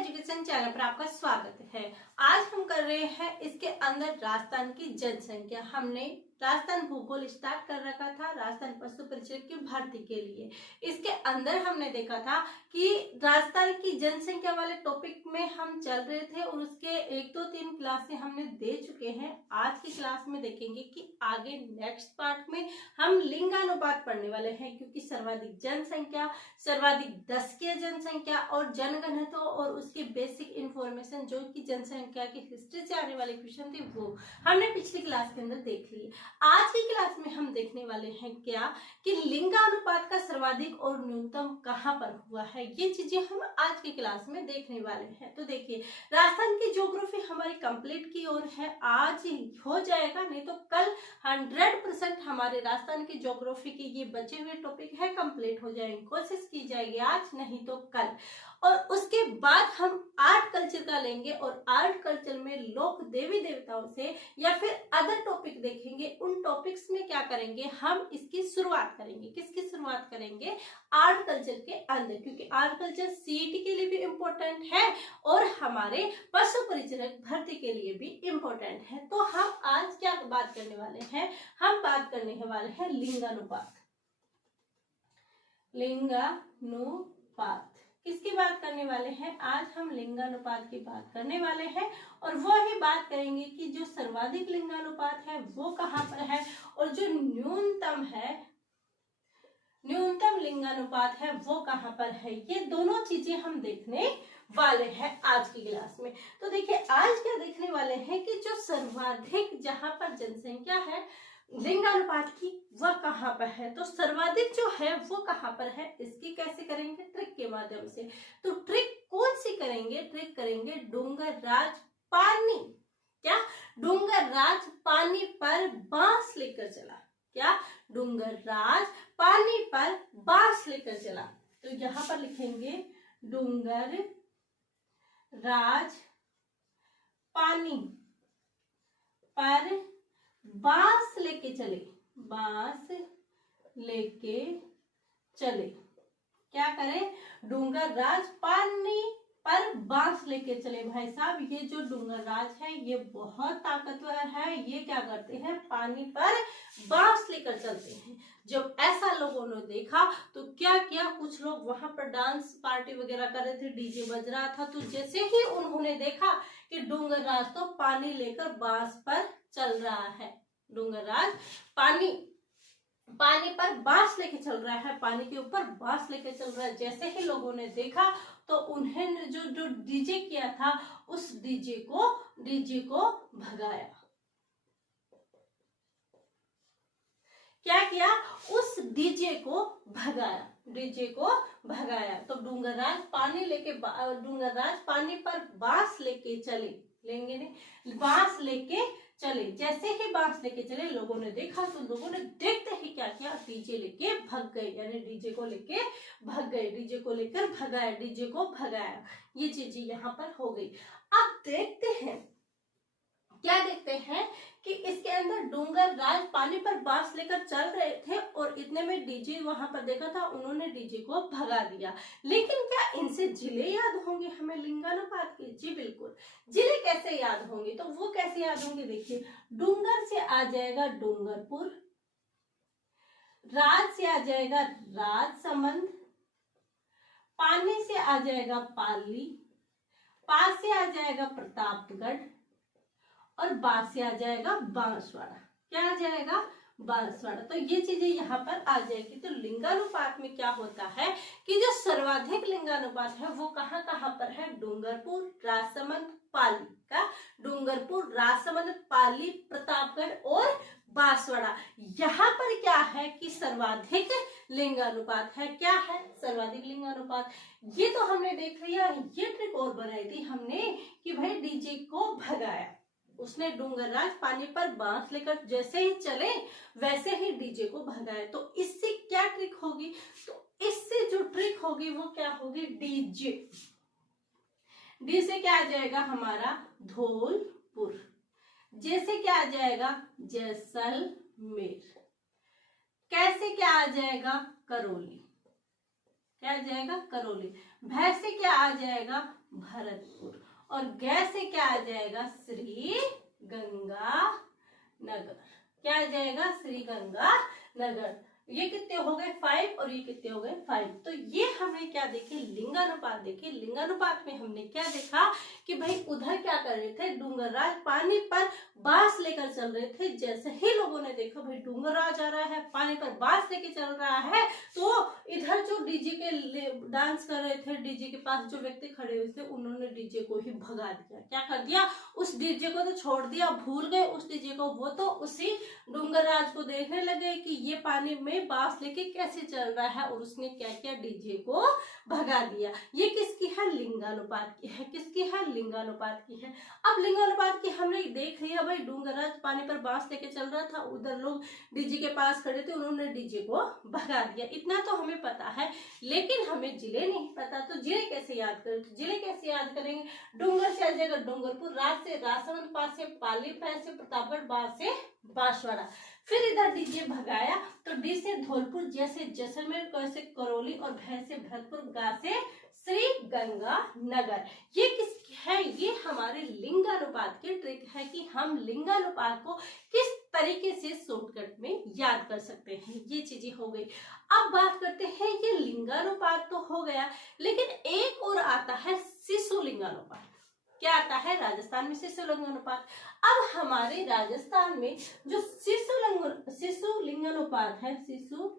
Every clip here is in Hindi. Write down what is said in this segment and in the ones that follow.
एजुकेशन चैनल पर आपका स्वागत है। आज हम कर रहे हैं इसके अंदर राजस्थान की जनसंख्या। हमने राजस्थान भूगोल स्टार्ट कर रखा था राजस्थान पशु परिक्षेत्र की भर्ती के लिए। इसके अंदर हमने देखा था कि राजस्थान की जनसंख्या वाले टॉपिक में हम चल रहे थे और उसके 1 2 3 क्लासें हमने दे चुके हैं। आज की क्लास में देखेंगे कि आगे नेक्स्ट पार्ट में हम लिंगानुपात पढ़ने वाले हैं, क्योंकि सर्वाधिक जनसंख्या, सर्वाधिक दशकीय जनसंख्या और जनगणना और उसकी बेसिक इंफॉर्मेशन जो कि जनसंख्या की हिस्ट्री से आने वाले क्वेश्चन थे वो हमने पिछली क्लास के अंदर देख लिए। आज की क्लास में हम देखने वाले हैं क्या कि लिंगानुपात का सर्वाधिक और न्यूनतम कहां पर हुआ है। ये चीजें हम आज की क्लास में देखने वाले हैं। तो देखिए, राजस्थान की ज्योग्राफी हमारी कंप्लीट की ओर है। आज हो जाएगा, नहीं तो कल 100% हमारे राजस्थान की ज्योग्राफी की ये बचे हुए टॉपिक है कंप्लीट हो जाएंगे। कोशिश की जाएगी आज, नहीं तो कल। और उसके बाद हम आर्ट कल्चर का लेंगे और आर्ट कल्चर में लोक देवी देवताओं से या फिर अदर टॉपिक देखेंगे। उन टॉपिक्स में क्या करेंगे, हम इसकी शुरुआत करेंगे। किसकी शुरुआत करेंगे? आर्ट कल्चर के अंदर, क्योंकि आर्ट कल्चर सीईटी के लिए भी इम्पोर्टेंट है और हमारे पशु परिचरक भर्ती के लिए भी इम्पोर्टेंट है। तो हम आज क्या बात करने वाले हैं? हम बात करने वाले हैं लिंगानुपात। लिंगानुपात किसकी बात करने वाले हैं? आज हम लिंगानुपात की बात करने वाले हैं और वो ही बात करेंगे कि जो सर्वाधिक लिंगानुपात है वो कहाँ पर है और जो न्यूनतम है, न्यूनतम लिंगानुपात है वो कहाँ पर है। ये दोनों चीजें हम देखने वाले हैं आज की क्लास में। तो देखिए, आज क्या देखने वाले हैं कि जो सर्वाधिक जहां पर जनसंख्या है लिंगानुपात की वह कहाँ पर है। तो सर्वाधिक जो है वो कहाँ पर है, इसकी कैसे करेंगे? ट्रिक के माध्यम से। तो ट्रिक कौन सी करेंगे? ट्रिक करेंगे डूंगर राज पानी। क्या? डूंगर राज पानी पर बांस लेकर चला। क्या? डूंगर राज पानी पर बांस लेकर चला। तो यहां पर लिखेंगे डूंगर राज पानी पर बांस लेके चले। बांस लेके चले। क्या करें? डूंगर राज पानी पर बांस लेके चले। भाई साहब, ये जो डूंगर राज है ये बहुत ताकतवर है। ये क्या करते हैं? पानी पर बांस लेकर चलते हैं। जब ऐसा लोगों ने देखा तो क्या किया, कुछ लोग वहां पर डांस पार्टी वगैरह कर रहे थे, डीजे बज रहा था। तो जैसे ही उन्होंने देखा कि डूंगर राज तो पानी लेकर बांस पर चल रहा है, डूंगर राज पानी पर बांस लेके चल रहा है, पानी के ऊपर बांस लेके चल रहा है। जैसे ही लोगों ने देखा तो उन्होंने जो डीजे किया था उस डीजे को भगाया। क्या किया? उस डीजे को भगाया। तो डूंगर राज पानी पर बांस लेके चले। लेंगे नहीं, बांस लेके चले। जैसे ही बांस लेके चले लोगों ने देखा तो लोगों ने देखते ही क्या किया? डीजे लेके भग गए, यानी डीजे को लेके भग गए, डीजे को लेकर भगाया, डीजे को भगाया। ये चीजें यहाँ पर हो गई। अब देखते हैं, क्या देखते हैं कि इसके अंदर डूंगर राज पानी पर बांस लेकर चल रहे थे और इतने में डीजे वहां पर देखा था, उन्होंने डीजे को भगा दिया। लेकिन क्या इनसे जिले याद होंगे हमें लिंगानुपात के? जी बिल्कुल। जिले कैसे याद होंगे? तो वो कैसे याद होंगे? देखिए, डूंगर से आ जाएगा डूंगरपुर, राज से आ जाएगा राजसमंद, पानी से आ जाएगा पाली, पास से आ जाएगा प्रतापगढ़ और बांस से आ जाएगा बांसवाड़ा। क्या आ जाएगा? बांसवाड़ा। तो ये चीजें यहाँ पर आ जाएगी। तो लिंगानुपात में क्या होता है कि जो सर्वाधिक लिंगानुपात है वो कहाँ कहाँ पर है? डूंगरपुर, राजसमंद, पाली। का डूंगरपुर, राजसमंद, पाली, प्रतापगढ़ और बांसवाड़ा। यहाँ पर क्या है कि सर्वाधिक लिंगानुपात है। क्या है? सर्वाधिक लिंगानुपात। ये तो हमने देख लिया। ये ट्रिक और बनाई थी हमने कि भाई डीजे को भगाया, उसने डूंगर राज पानी पर बांस लेकर जैसे ही चले वैसे ही डीजे को भगाया। तो इससे क्या ट्रिक होगी? तो इससे जो ट्रिक होगी वो क्या होगी? डीजे। डी से क्या आ जाएगा हमारा? धौलपुर। जैसे क्या आ जाएगा? जैसलमेर। कैसे क्या आ जाएगा? करौली। क्या आ जाएगा, करौली। भै से क्या आ जाएगा, भरतपुर। और गै से क्या आ जाएगा, श्री गंगानगर। क्या आ जाएगा, श्री गंगानगर। ये कितने हो गए 5 और ये कितने हो गए 5। तो ये हमने क्या देखे, लिंगानुपात देखे। लिंगानुपात में हमने क्या देखा कि भाई उधर क्या कर रहे थे, डूंगरराज पानी पर बांस लेकर चल रहे थे। जैसे ही लोगों ने देखा भाई डूंगरराज आ रहा है, पानी पर बांस लेके चल रहा है, तो इधर जो डीजे के डांस कर रहे थे, डीजे के पास जो व्यक्ति खड़े हुए थे, उन्होंने डीजे को ही भगा दिया। क्या कर दिया, उस डीजे को तो छोड़ दिया, भूल गए उस डीजे को। वो तो उसी डूंगरराज को देखने लगे कि ये पानी में बांस लेके कैसे चल रहा है, और उसने क्या किया, डीजे को भगा दिया। ये किसकी है, लिंगानुपात की है। किसकी है, लिंगानुपात की है। अब लिंगानुपात की हमने देख लिया भाई, डूंगरराज पानी पर बांस लेके चल रहा था, उधर लोग डीजे के पास खड़े थे, उन्होंने डीजे को भगा दिया। इतना तो हमें पता है, लेकिन हमें जिले नहीं पता। तो जिले कैसे याद करें, तो जिले कैसे याद करेंगे, डूंगर से आ जाएगा डूंगरपुर, राज से राजसमंद, पास से पाली, पै से प्रतापगढ़, बास से बांसवाड़ा। फिर इधर डीजे भगाया तो डी से धौलपुर, जैसे जैसलमेर, क से करौली, और भै से भरतपुर, गा से श्री गंगानगर। ये किसकी है, ये हमारे लिंगानुपात की ट्रिक है कि हम लिंगानुपात को किस तरीके से शॉर्टकट में याद कर सकते हैं। ये चीजें हो गई। अब बात करते हैं, ये लिंगानुपात तो हो गया, लेकिन एक और आता है शिशु लिंगानुपात। क्या आता है, राजस्थान में शिशु लिंगानुपात। अब हमारे राजस्थान में जो शिशु लिंगानुपात है, शिशु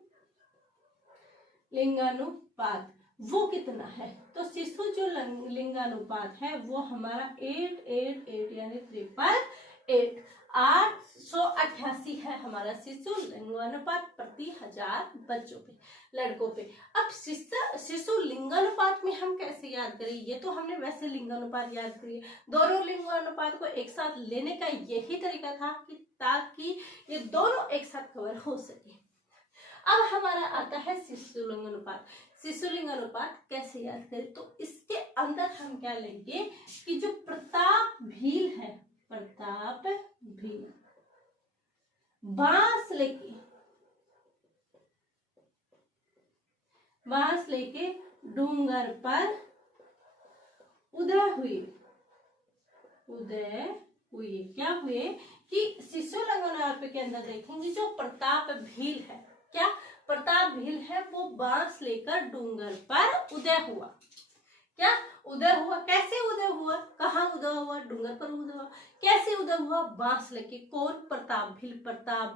लिंगानुपात वो कितना है, तो शिशु जो लिंगानुपात है वो हमारा 888 यानी 888 888 है हमारा शिशु लिंगानुपात प्रति 1000 बच्चों पे, लड़कों पे। अब शिशु लिंगानुपात में हम कैसे याद करें, ये तो हमने वैसे लिंगानुपात याद करिए। दोनों लिंगानुपात को एक साथ लेने का यही तरीका था कि ताकि ये दोनों एक साथ कवर हो सके। अब हमारा आता है शिशु लिंगानुपात। शिशु लिंगानुपात कैसे याद करें, तो इसके अंदर हम क्या लेंगे कि जो प्रताप भील है, प्रताप भील बांस लेके डूंगर पर उदय हुए। क्या हुए कि शिशु लिंगानुपात के अंदर देखेंगे जो प्रताप भील है, क्या प्रताप भील है, वो बांस लेकर डूंगर पर उदय हुआ। क्या उदय हुआ, कैसे उदय हुआ, कहाँ उदय हुआ, डूंगर पर उदय हुआ। कैसे उदय हुआ, बांस लेके। कौन, प्रताप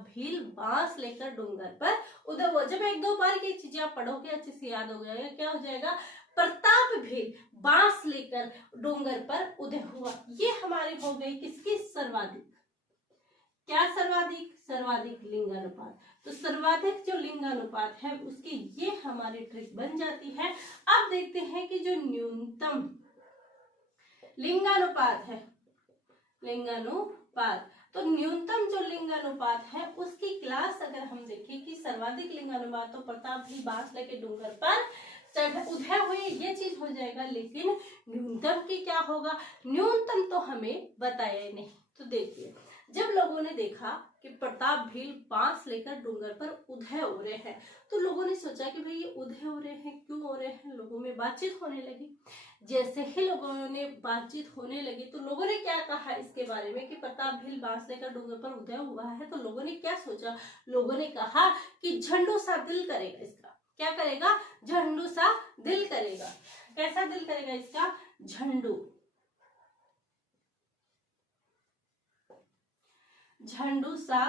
भील बांस लेकर डूंगर पर उदय हुआ। जब एक दो बार की चीजें आप पढ़ोगे अच्छे से याद हो जाएगा। क्या हो जाएगा, प्रताप भील बांस लेकर डूंगर पर उदय हुआ। ये हमारे हो गई किसकी, सर्वाधिक। क्या सर्वाधिक लिंगानुपात। तो सर्वाधिक जो लिंगानुपात है उसकी ये हमारी ट्रिक बन जाती है। अब देखते हैं कि जो न्यूनतम लिंगानुपात है, तो न्यूनतम जो लिंगानुपात है उसकी क्लास अगर हम देखें कि सर्वाधिक लिंगानुपात तो प्रताप भी बांस लेके डूंगर पर उदय हुए, ये चीज हो जाएगा। लेकिन न्यूनतम की क्या होगा, न्यूनतम तो हमें बताया ही नहीं। तो देखिए, जब लोगों ने देखा कि प्रताप भील बांस लेकर डूंगर पर उदय हो रहे हैं, तो लोगों ने सोचा कि भाई ये उदय हो रहे हैं, क्यों हो रहे हैं। लोगों में बातचीत होने लगी। जैसे ही लोगों ने बातचीत होने लगी तो लोगों ने क्या कहा इसके बारे में कि प्रताप भील बांस लेकर डूंगर पर उदय हुआ है। तो लोगों ने क्या सोचा, लोगों ने कहा कि झंडू सा दिल करेगा इसका। क्या करेगा, झंडू सा दिल करेगा। कैसा दिल करेगा इसका, झंडू सा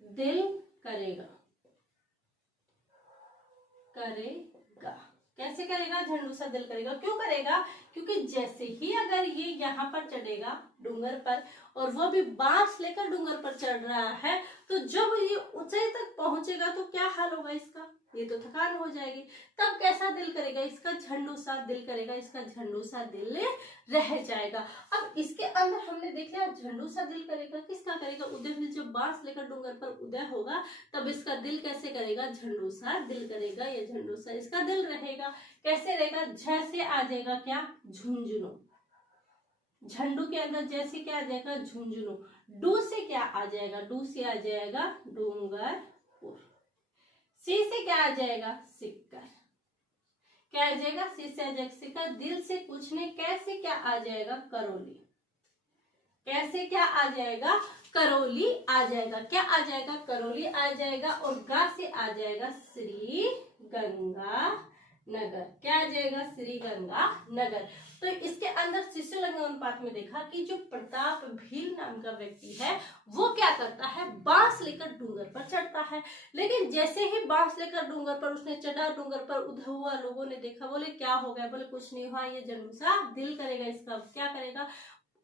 दिल करेगा। कैसे करेगा, झंडू सा दिल करेगा। क्यों करेगा, क्योंकि जैसे ही अगर ये यहाँ पर चढ़ेगा डूंगर पर, और वो भी बांस लेकर डूंगर पर चढ़ रहा है, तो जब ये ऊंचाई तक पहुंचेगा तो क्या हाल होगा इसका, ये तो थकान हो जाएगी। तब कैसा दिल करेगा इसका, झंडू सा दिल करेगा। इसका झंडू सा दिल रह जाएगा। अब इसके अंदर हमने देख लिया झंडू सा दिल करेगा, किसका करेगा, उदय भी। जब बांस लेकर डूंगर पर उदय होगा तब इसका दिल कैसे करेगा, झंडू सा दिल करेगा। या झंडू सा इसका दिल रहेगा। कैसे रहेगा, झ से आ जाएगा क्या, झुंझुनू। झंडू के अंदर जैसे क्या आ जाएगा, झुंझुनू। डू से क्या आ जाएगा, डू से आ जाएगा डूंगरपुर। सी से क्या आ जाएगा? सिक्कर। क्या आ जाएगा? सी से आ जाएगा सिक्कर। दिल से पूछने कैसे क्या आ जाएगा? करौली। कैसे क्या आ जाएगा? करौली आ जाएगा। क्या आ जाएगा? करौली आ जाएगा। और गा से आ जाएगा श्री गंगा नगर। क्या आ जाएगा? श्री गंगा नगर। तो इसके अंदर शिशु लिंगानुपात में देखा कि जो प्रताप भील नाम का व्यक्ति है वो क्या करता है? बांस लेकर डूंगर पर चढ़ता है। लेकिन जैसे ही बांस लेकर डूंगर पर उसने चढ़ा, डूंगर पर उधर हुआ, लोगों ने देखा, बोले क्या हो गया? बोले कुछ नहीं हुआ, ये झंडूसा दिल करेगा इसका। क्या करेगा?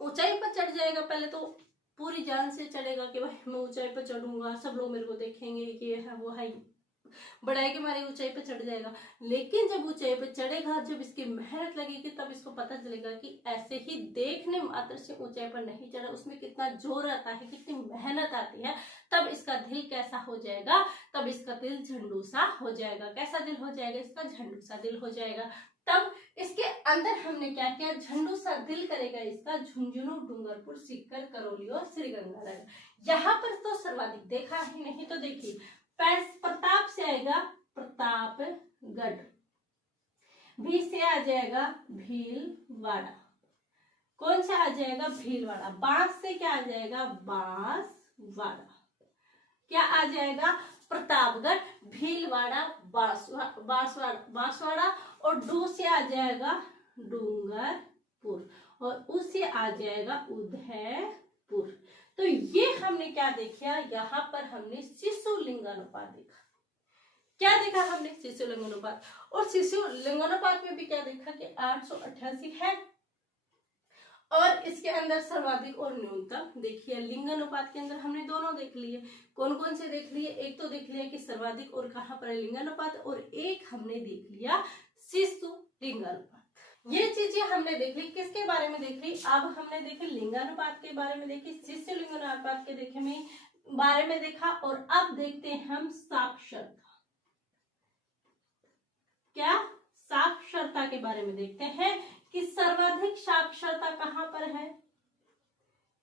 ऊंचाई पर चढ़ जाएगा। पहले तो पूरी जान से चढ़ेगा कि भाई मैं ऊंचाई पर चढ़ूंगा, सब लोग मेरे को देखेंगे कि ये है वो है, बढ़ाई के मारे ऊंचाई पर चढ़ जाएगा। लेकिन जब ऊंचाई पर चढ़ेगा, जब इसकी मेहनत लगेगी, तब इसको पता चलेगा कि ऐसे ही देखने मात्र से ऊंचाई पर नहीं चढ़ा, उसमें कितना जोर आता है, कितनी मेहनत आती है। तब इसका दिल कैसा हो जाएगा? तब इसका दिल झंडूसा हो जाएगा। कैसा दिल हो जाएगा? इसका झंडूसा दिल हो जाएगा। तब इसके अंदर हमने क्या किया? झंडूसा दिल करेगा इसका झुंझुनू, डूंगरपुर, सिक्कर, करौली और श्रीगंगानगर। यहाँ पर तो सर्वाधिक देखा ही नहीं, तो देखिए प्रताप से आएगा प्रतापगढ़, भी से आ जाएगा भीलवाड़ा। कौन सा आ जाएगा? भीलवाड़ा। बांस से क्या आ जाएगा? बांसवाड़ा। क्या आ जाएगा? प्रतापगढ़, भीलवाड़ा, बांसवाड़ा। और डू से आ जाएगा डूंगरपुर, और उ से आ जाएगा उदयपुर। तो ये हमने क्या देखा? यहाँ पर हमने शिशु लिंगानुपात देखा। क्या देखा हमने? शिशु लिंगानुपात। और शिशु लिंगानुपात में भी क्या देखा कि 888 है, और इसके अंदर सर्वाधिक और न्यूनतम। देखिए लिंगानुपात के अंदर हमने दोनों देख लिए। कौन कौन से देख लिए? एक तो देख लिया कि सर्वाधिक और कहाँ पर है लिंगानुपात, और एक हमने देख लिया शिशु लिंगानुपात। ये चीजें हमने देख ली। किसके बारे में देख ली? अब हमने देखे लिंगानुपात के बारे में, देखी शिशु लिंगानुपात के देखे में बारे में देखा। और अब देखते हैं हम साक्षरता। क्या? साक्षरता के बारे में देखते हैं कि सर्वाधिक साक्षरता कहाँ पर है?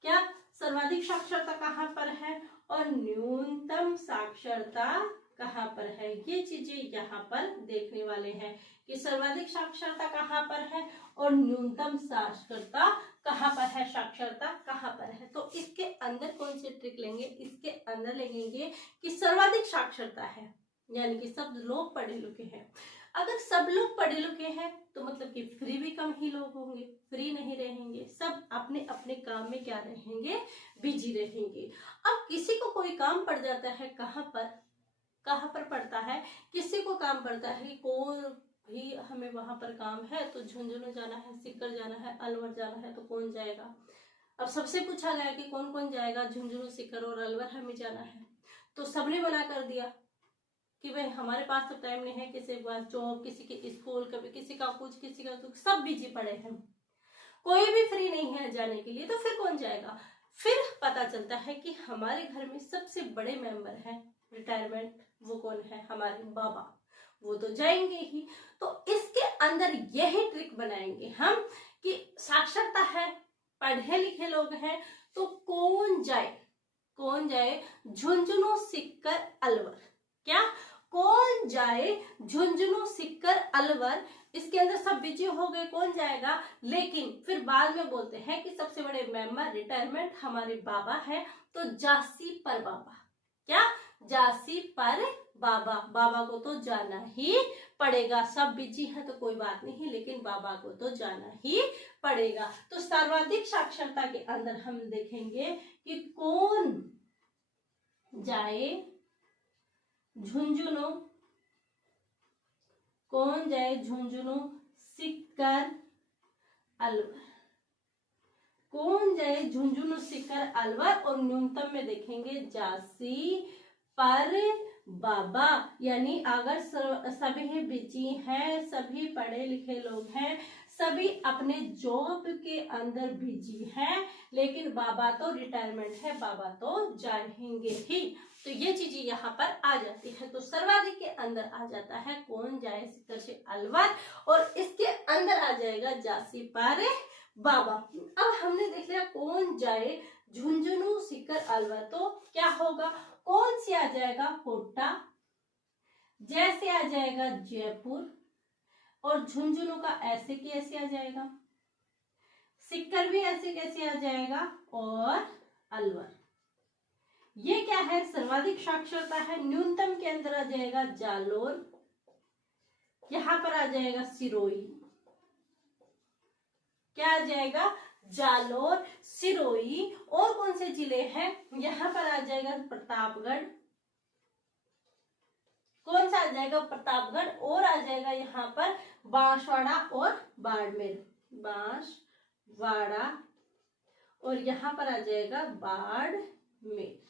क्या सर्वाधिक साक्षरता कहाँ पर है? और न्यूनतम साक्षरता कहाँ पर है? ये चीजें यहाँ पर देखने वाले हैं कि सर्वाधिक साक्षरता कहाँ पर है और न्यूनतम साक्षरता कहाँ पर है, साक्षरता कहाँ पर है। तो इसके अंदर कौन सी ट्रिक लेंगे? इसके अंदर लेंगे कि सर्वाधिक साक्षरता है, यानी कि सब लोग पढ़े लिखे हैं। अगर सब लोग पढ़े लिखे हैं तो मतलब कि फ्री भी कम ही लोग होंगे, फ्री नहीं रहेंगे, सब अपने अपने काम में क्या रहेंगे? बिजी रहेंगे। अब किसी को कोई काम पड़ जाता है, कहाँ पर पड़ता है? किसी को काम पड़ता है कि कोई भी हमें वहां पर काम है, तो झुंझुनू जाना है, सिक्कर जाना है, अलवर जाना है, तो कौन जाएगा? अब सबसे पूछा गया कि कौन कौन जाएगा? झुंझुनू, सिक्कर और अलवर हमें जाना है। तो सबने मना कर दिया कि भाई हमारे पास तो टाइम नहीं है, किसी के पास जॉब, किसी के स्कूल, कभी किसी का कुछ, किसी का कुछ, सब बिजी पड़े हैं, कोई भी फ्री नहीं है जाने के लिए। तो फिर कौन जाएगा? फिर पता चलता है कि हमारे घर में सबसे बड़े मेंबर हैं रिटायरमेंट, वो कौन है? हमारे बाबा, वो तो जाएंगे ही। तो इसके अंदर यही ट्रिक बनाएंगे हम कि साक्षरता है, पढ़े लिखे लोग हैं, तो कौन जाए? कौन जाए? झुंझुनू, सिक्कर, अलवर। क्या? कौन जाए? झुंझुनू, सिक्कर, अलवर। इसके अंदर सब बिजी हो गए, कौन जाएगा? लेकिन फिर बाद में बोलते हैं कि सबसे बड़े मेंबर रिटायरमेंट हमारे बाबा है, तो जासी पर बाबा। क्या? जासी पर बाबा। बाबा को तो जाना ही पड़ेगा। सब बिजी है तो कोई बात नहीं, लेकिन बाबा को तो जाना ही पड़ेगा। तो सर्वाधिक साक्षरता के अंदर हम देखेंगे कि कौन जाए झुंझुनू, कौन जाए झुंझुनू, सिक्कर, अलवर। कौन जाए झुंझुनू, सिक्कर, अलवर। और न्यूनतम में देखेंगे जासी पर बाबा। यानी अगर सभी बिजी हैं, सभी पढ़े लिखे लोग हैं, सभी अपने जॉब के अंदर बिजी हैं, लेकिन बाबा तो रिटायरमेंट है, बाबा तो जाएंगे ही। तो ये चीजें यहाँ पर आ जाती है। तो सर्वाधिक के अंदर आ जाता है कौन जाए सिक्कर से अलवर, और इसके अंदर आ जाएगा जासी पर बाबा। अब हमने देख लिया कौन जाए झुंझुनू, सिक्कर, अलवर, तो क्या होगा? कौन सी आ जाएगा? कोटा, जैसे आ जाएगा जयपुर, और झुंझुनू का ऐसे की ऐसे आ जाएगा, सिक्कर भी ऐसे कैसे आ जाएगा, और अलवर। ये क्या है, सर्वाधिक साक्षरता है। न्यूनतम के अंदर आ जाएगा जालोर, यहां पर आ जाएगा सिरोही, क्या आ जाएगा, जालोर, सिरोही। और कौन से जिले हैं, यहां पर आ जाएगा प्रतापगढ़, कौन सा आ जाएगा, प्रतापगढ़। और आ जाएगा यहाँ पर बांसवाड़ा और बाड़मेर, बांसवाड़ा, और यहाँ पर आ जाएगा बाड़मेर।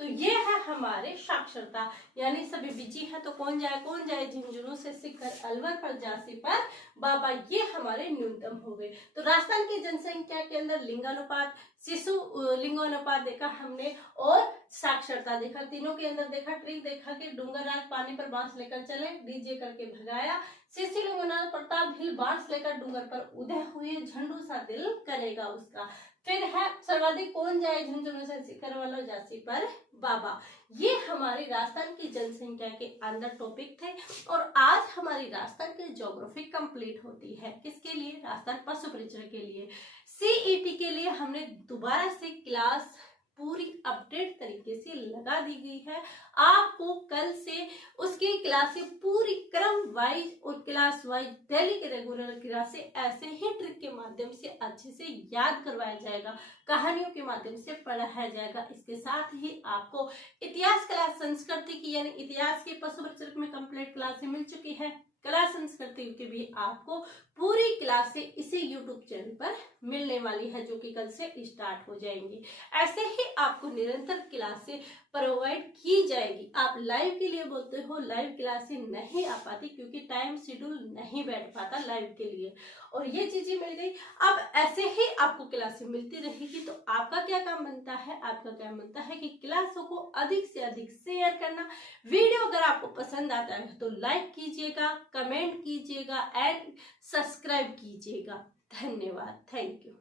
तो ये है हमारे साक्षरता, यानी सभी बिजी है तो कौन जाए झुंझुनू से सिक्कर, अलवर पर, झांसी पर, बाबा, ये हमारे न्यूनतम हो गए। तो राजस्थान की जनसंख्या के अंदर लिंगानुपात, शिशु लिंगानुपात देखा हमने, और साक्षरता देखा, तीनों के अंदर देखा। ट्रिक देखा कि डूंगर राज पानी पर बांस लेकर चले, डीजे करके भगाया। शिशु लिंगानुपात, प्रताप हिल बांस लेकर डूंगर पर उदय हुए, झंडू सा दिल करेगा उसका। फिर है सर्वाधिक कौन जाए झुंझुनू से सिक्कर, वाला झांसी पर, बाबा। ये हमारी राजस्थान की जनसंख्या के अंदर टॉपिक थे। और आज हमारी राजस्थान की ज्योग्राफी कंप्लीट होती है। किसके लिए, राजस्थान पशु परिचय के लिए। सीईटी के लिए हमने दोबारा से क्लास पूरी अपडेट तरीके से लगा दी गई है। आपको कल से उसकी क्लासें पूरी क्रम वाइज और क्लास वाइज डेली के रेगुलर क्लास से ऐसे ही ट्रिक के माध्यम से अच्छे से याद करवाया जाएगा, कहानियों के माध्यम से पढ़ाया जाएगा। इसके साथ ही आपको इतिहास क्लास संस्कृति की, यानी इतिहास के पशु परिचय में कंप्लीट क्लासें मिल चुकी है। कला संस्कृति की भी आपको पूरी क्लास से इसी YouTube चैनल पर मिलने वाली है, जो कि कल से स्टार्ट हो जाएंगी। ऐसे ही आपको निरंतर क्लासें प्रोवाइड की जाएगी। आप लाइव के लिए बोलते हो, लाइव क्लासें नहीं आ पाती क्योंकि टाइम शेड्यूल नहीं बैठ पाता लाइव के लिए, और ये चीजें मिल गई। अब ऐसे ही आपको क्लासें मिलती रहेगी। तो आपका क्या काम बनता है, आपका काम बनता है कि क्लासों को अधिक से अधिक शेयर करना। वीडियो अगर आपको पसंद आता है तो लाइक कीजिएगा, कमेंट कीजिएगा एंड सब्सक्राइब कीजिएगा। धन्यवाद, थैंक यू।